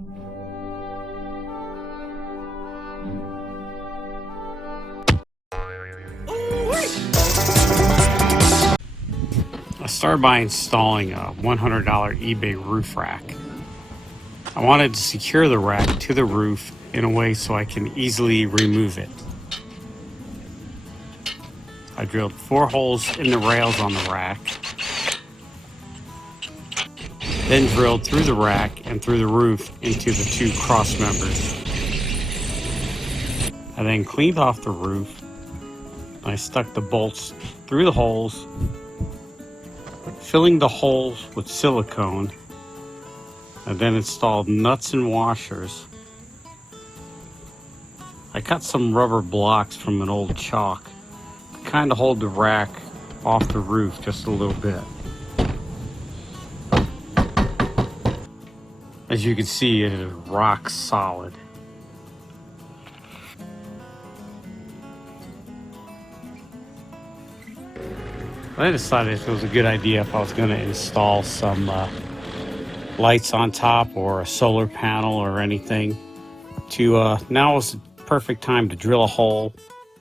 I started by installing a $100 eBay roof rack. I wanted to secure the rack to the roof in a way so I can easily remove it. I drilled 4 holes in the rails on the rack, then drilled through the rack and through the roof into the 2 cross members. I then cleaned off the roof. I stuck the bolts through the holes, filling the holes with silicone, and then installed nuts and washers. I cut some rubber blocks from an old chalk to kind of hold the rack off the roof just a little bit. As you can see, it is rock solid. I decided if it was a good idea if I was going to install some lights on top or a solar panel or anything. Now is the perfect time to drill a hole,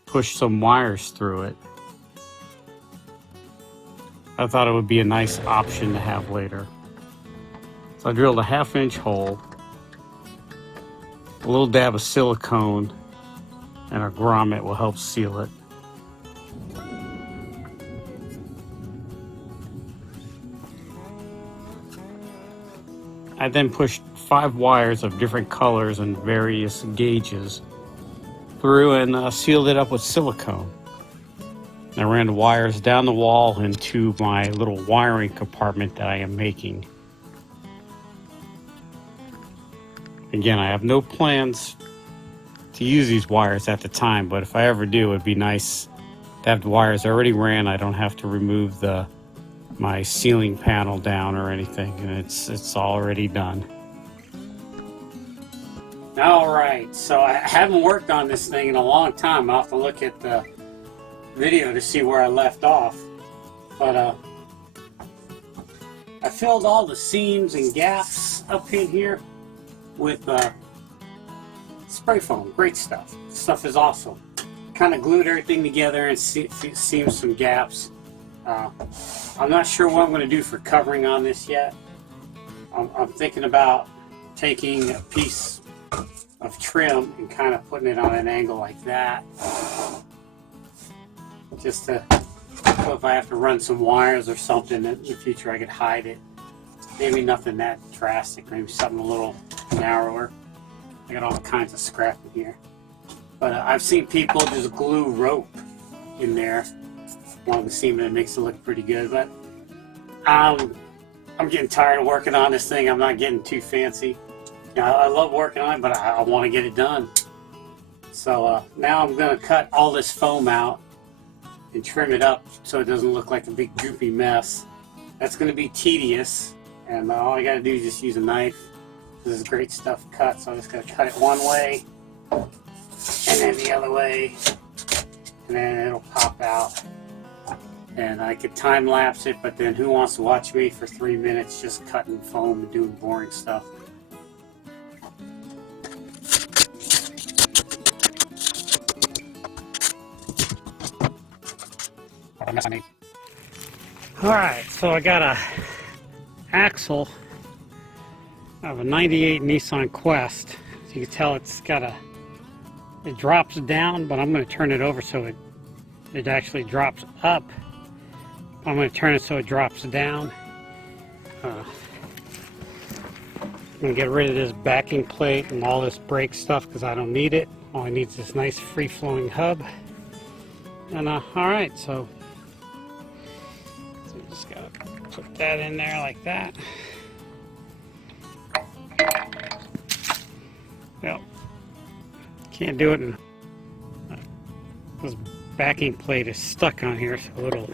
push some wires through it. I thought it would be a nice option to have later. So I drilled a 1/2-inch hole, a little dab of silicone, and a grommet will help seal it. I then pushed 5 wires of different colors and various gauges through and sealed it up with silicone. I ran the wires down the wall into my little wiring compartment that I am making. Again, I have no plans to use these wires at the time, but if I ever do, it'd be nice to have the wires already ran. I don't have to remove my ceiling panel down or anything, and it's already done. All right, so I haven't worked on this thing in a long time. I'll have to look at the video to see where I left off, but I filled all the seams and gaps up in here with spray foam. Great stuff. Stuff is awesome. Kind of glued everything together and seamed some gaps. I'm not sure what I'm going to do for covering on this yet. I'm thinking about taking a piece of trim and kind of putting it on an angle like that, just to, so if I have to run some wires or something in the future, I could hide it. Maybe nothing that drastic, maybe something a little narrower. I got all kinds of scrap in here, but I've seen people just glue rope in there along the seam, and it makes it look pretty good. But I'm getting tired of working on this thing. I'm not getting too fancy. You know, I love working on it, but I want to get it done. So now I'm going to cut all this foam out and trim it up so it doesn't look like a big goopy mess. That's going to be tedious, and all I got to do is just use a knife. This is great stuff cut, so I'm just going to cut it one way and then the other way, and then it'll pop out. And I could time lapse it, but then who wants to watch me for 3 minutes just cutting foam and doing boring stuff? What a mess I made. Alright, so I got a axle of a 98 Nissan Quest. As you can tell, it drops down, but I'm going to turn it over so it actually drops up. I'm going to turn it so it drops down. I'm going to get rid of this backing plate and all this brake stuff because I don't need it. All I need is this nice free-flowing hub. And alright, so just got to put that in there like that. Well, can't do it in this backing plate is stuck on here, so a little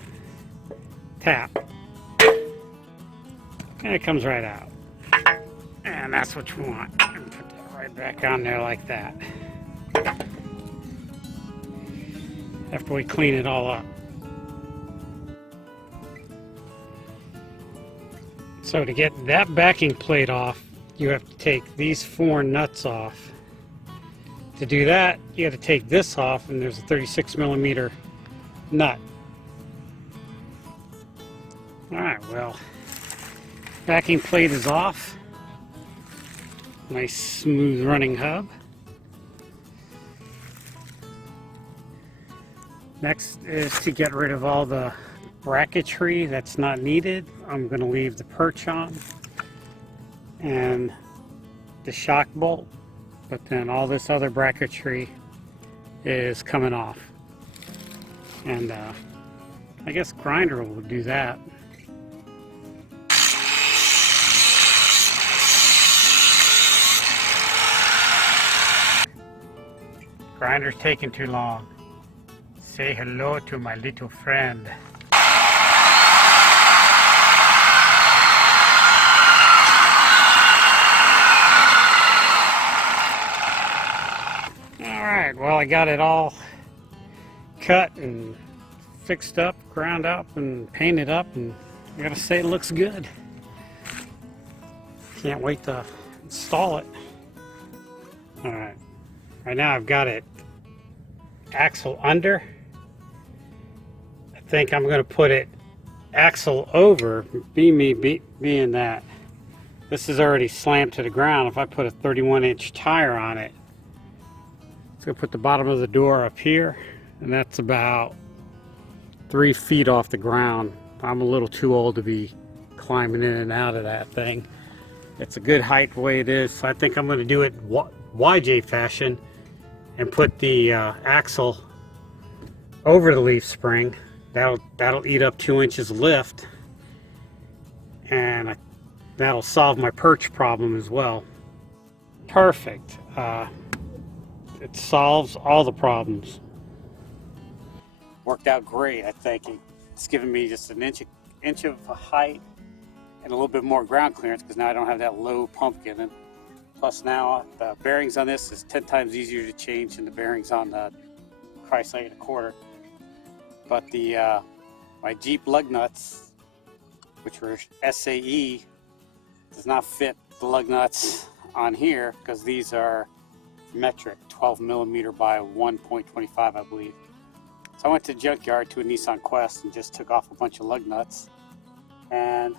tap and it comes right out, and that's what you want. And put that right back on there like that after we clean it all up. So to get that backing plate off, you have to take these 4 nuts off. To do that, you have to take this off, and there's a 36mm nut. Alright, well, backing plate is off. Nice smooth running hub. Next is to get rid of all the bracketry that's not needed. I'm going to leave the perch on and the shock bolt, but then all this other bracketry is coming off. And I guess grinder will do that. Grinder's taking too long. Say hello to my little friend. Alright, well, I got it all cut and fixed up, ground up, and painted up, and I gotta say it looks good. Can't wait to install it. Alright, right now I've got it axle under. I think I'm going to put it axle over, being that this is already slammed to the ground. If I put a 31-inch tire on it, it's going to put the bottom of the door up here, and that's about 3 feet off the ground. I'm a little too old to be climbing in and out of that thing. It's a good height the way it is, so I think I'm going to do it YJ fashion and put the axle over the leaf spring. That'll eat up 2 inches of lift, and that'll solve my perch problem as well. Perfect. It solves all the problems. Worked out great, I think. It's given me just an inch of height and a little bit more ground clearance, because now I don't have that low pumpkin. And plus now the bearings on this is 10 times easier to change than the bearings on the Chrysler 8 1/4. But the my Jeep lug nuts, which were SAE, does not fit the lug nuts on here, because these are metric 12mm by 1.25, I believe. So I went to the junkyard to a Nissan Quest and just took off a bunch of lug nuts. And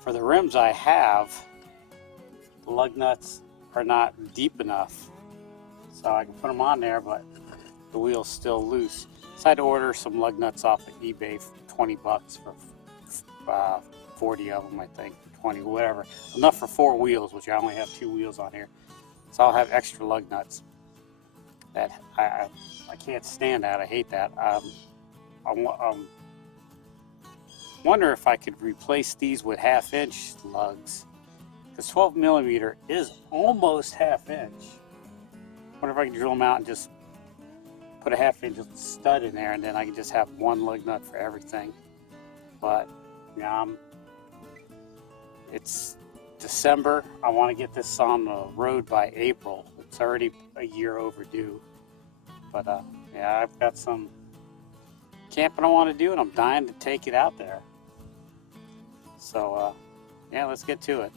for the rims I have, the lug nuts are not deep enough, so I can put them on there, but the wheel's still loose. So I had to order some lug nuts off of eBay for 20 bucks for 40 of them, I think, 20, whatever. Enough for 4 wheels, which I only have 2 wheels on here. So I'll have extra lug nuts. That I can't stand that. I hate that. I wonder if I could replace these with 1/2 inch lugs, because 12mm is almost 1/2 inch. Wonder if I can drill them out and just put a 1/2 inch stud in there, and then I can just have one lug nut for everything. But yeah, it's December. I want to get this on the road by April. It's already a year overdue. But yeah, I've got some camping I want to do, and I'm dying to take it out there. So yeah, let's get to it.